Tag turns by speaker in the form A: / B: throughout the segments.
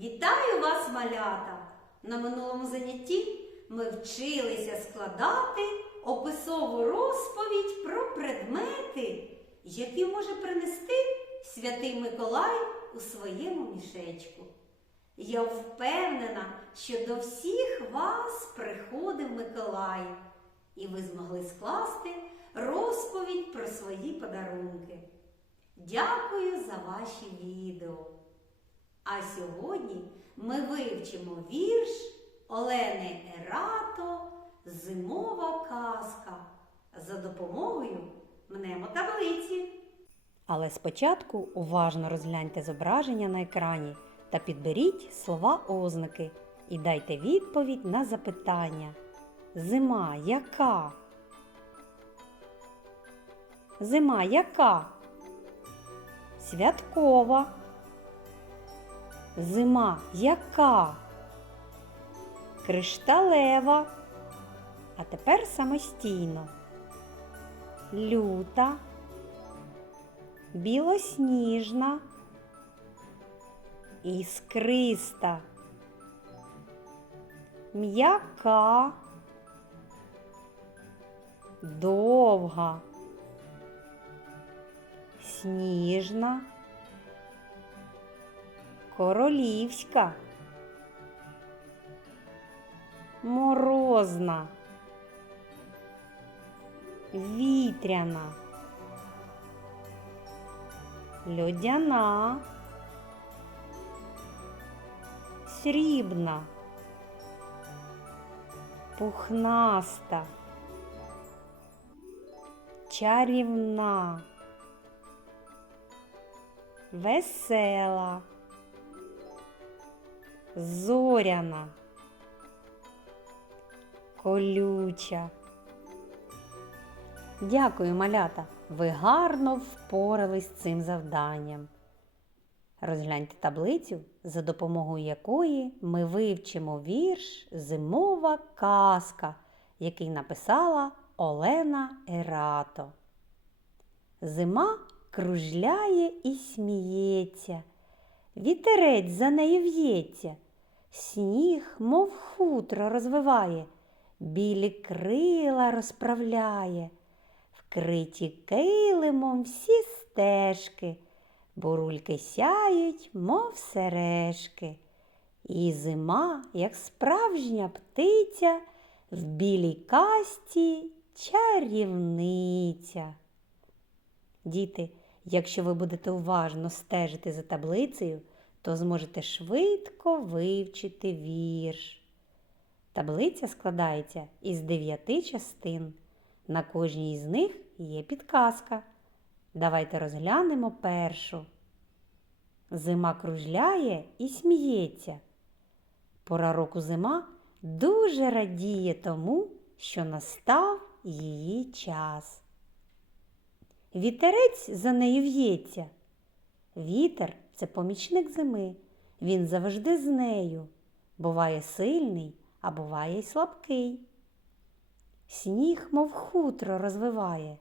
A: Вітаю вас, малята! На минулому занятті ми вчилися складати описову розповідь про предмети, які може принести святий Миколай у своєму мішечку. Я впевнена, що до всіх вас приходив Миколай, і ви змогли скласти розповідь про свої подарунки. Дякую за ваші відео. А сьогодні ми вивчимо вірш Олени Ерато Зимова казка за допомогою мнемотаблиці.
B: Але спочатку уважно розгляньте зображення на екрані та підберіть слова ознаки і дайте відповідь на запитання. Зима яка? Зима яка? Святкова. Зима яка? Кришталева. А тепер самостійно. Люта білосніжна, іскриста, м'яка, довга, сніжна, королівська, морозна, вітряна. Льодяна, срібна, пухнаста, чарівна, весела, зоряна, колюча. Дякую, малята! Ви гарно впорались з цим завданням. Розгляньте таблицю, за допомогою якої ми вивчимо вірш Зимова казка, який написала Олена Ерато. Зима кружляє і сміється, вітерець за нею в'ється, сніг, мов хутро розвиває, білі крила розправляє вкриті килимом всі стежки, бурульки сяють, мов сережки. І зима, як справжня птиця, в білій касті чарівниця. Діти, якщо ви будете уважно стежити за таблицею, то зможете швидко вивчити вірш. Таблиця складається із дев'яти частин. На кожній з них є підказка. Давайте розглянемо першу. Зима кружляє і сміється. Пора року зима дуже радіє тому, що настав її час. Вітерець за нею в'ється. Вітер це помічник зими. Він завжди з нею. Буває сильний, а буває й слабкий. Сніг, мов хутро, розвиває.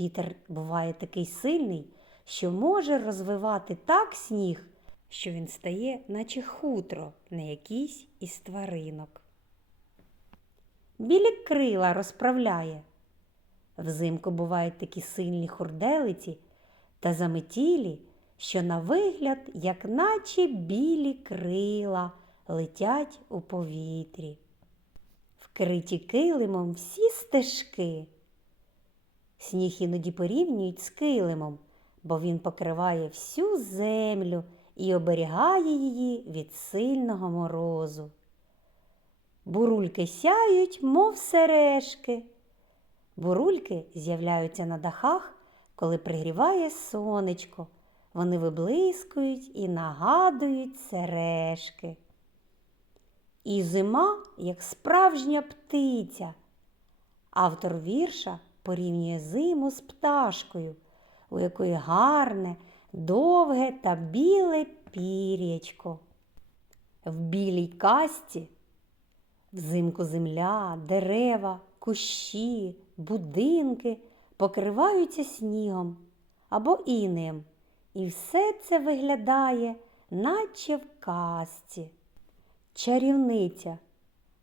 B: Вітер буває такий сильний, що може розвивати так сніг, що він стає, наче хутро на якійсь із тваринок. Білі крила розправляє. Взимку бувають такі сильні хурделиці та заметілі, що на вигляд, як наче білі крила, летять у повітрі вкриті килимом всі стежки. Сніг іноді порівнюють з килимом, бо він покриває всю землю і оберігає її від сильного морозу. Бурульки сяють, мов сережки. Бурульки з'являються на дахах, коли пригріває сонечко. Вони виблискують і нагадують сережки. І зима, як справжня птиця. Автор вірша порівнює зиму з пташкою, у якої гарне, довге та біле пір'ячко. В білій касті взимку земля, дерева, кущі, будинки покриваються снігом або інеєм, і все це виглядає наче в казці. Чарівниця.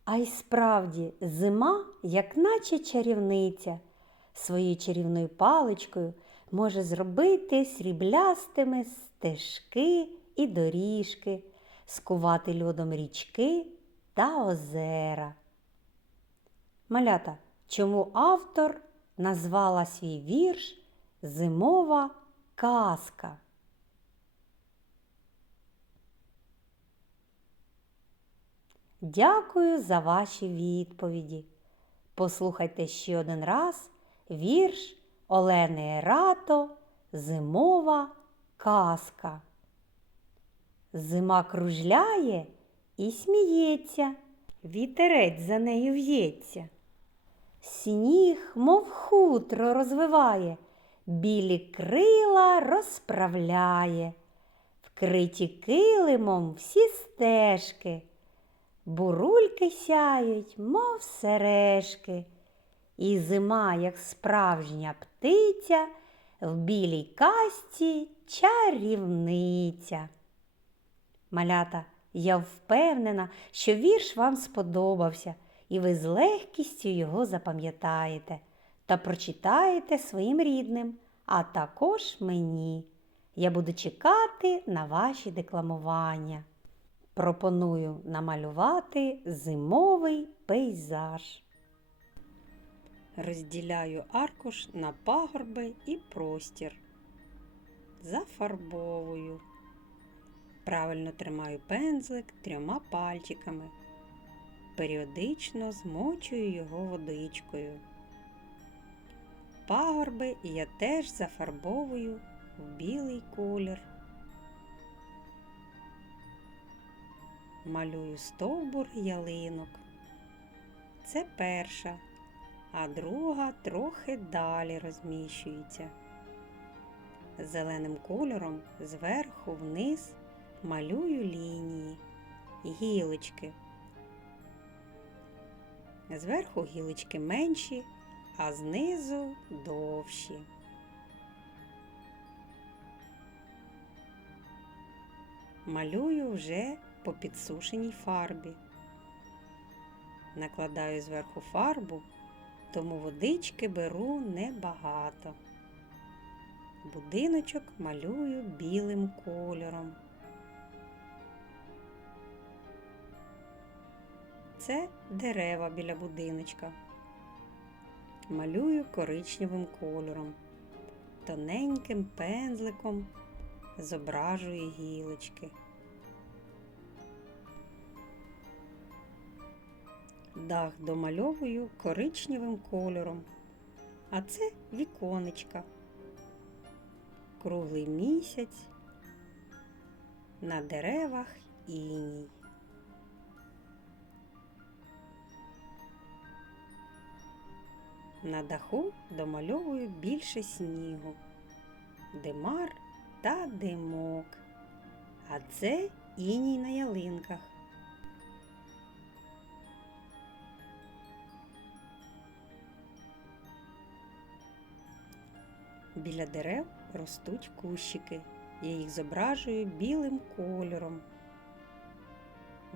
B: А й справді зима, як наче чарівниця, своєю чарівною паличкою може зробити сріблястими стежки і доріжки, скувати льодом річки та озера. Малята, чому автор назвала свій вірш Зимова казка? Дякую за ваші відповіді. Послухайте ще один раз вірш Олени Ерато Зимова казка. Зима кружляє і сміється, вітерець за нею в'ється. Сніг, мов хутро, розвиває, білі крила розправляє, вкриті килимом всі стежки. Бурульки сяють, мов сережки, і зима, як справжня птиця, в білій касті чарівниця. Малята, я впевнена, що вірш вам сподобався, і ви з легкістю його запам'ятаєте та прочитаєте своїм рідним, а також мені. Я буду чекати на ваші декламування. Пропоную намалювати зимовий пейзаж. Розділяю аркуш на пагорби і простір. Зафарбовую. Правильно тримаю пензлик трьома пальчиками. Періодично змочую його водичкою. Пагорби я теж зафарбовую в білий колір. малюю стовбур ялинок. Це перша, а друга трохи далі розміщується. Зеленим кольором зверху вниз малюю лінії, гілочки. Зверху гілочки менші, а знизу довші. Малюю вже по підсушеній фарбі. Накладаю зверху фарбу, тому водички беру небагато. Будиночок малюю білим кольором. Це дерева біля будиночка. Малюю коричневим кольором, тоненьким пензликом зображую гілочки. Дах домальовую коричневим кольором, а це віконечка, круглий місяць, на деревах іній. На даху домальовую більше снігу, димар та димок, а це іній на ялинках. Біля дерев ростуть кущики. Я їх зображую білим кольором.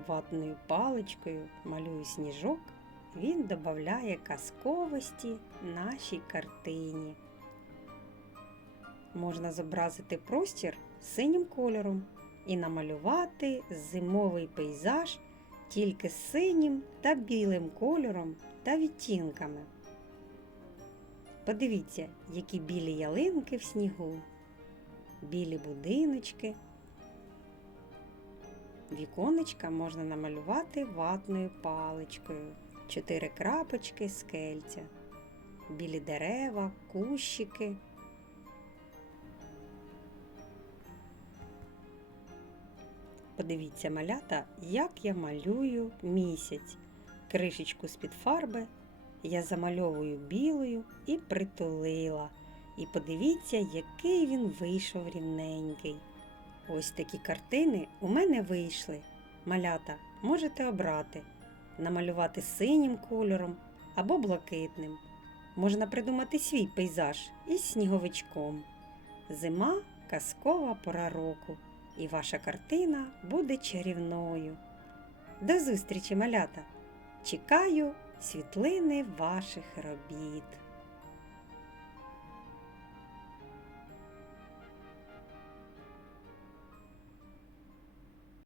B: Ватною паличкою малюю сніжок, він додає казковості нашій картині. Можна зобразити простір синім кольором і намалювати зимовий пейзаж тільки з синім та білим кольором та відтінками. Подивіться, які білі ялинки в снігу, білі будиночки. Віконечка можна намалювати ватною паличкою, чотири крапочки скельця, білі дерева, кущики. Подивіться, малята, як я малюю місяць. Кришечку з-під фарби я замальовую білою і притулила. І подивіться, який він вийшов рівненький. Ось такі картини у мене вийшли. Малята можете обрати, намалювати синім кольором або блакитним. Можна придумати свій пейзаж із сніговичком. Зима казкова пора року. і ваша картина буде чарівною. До зустрічі, малята! Чекаю світлини ваших робіт.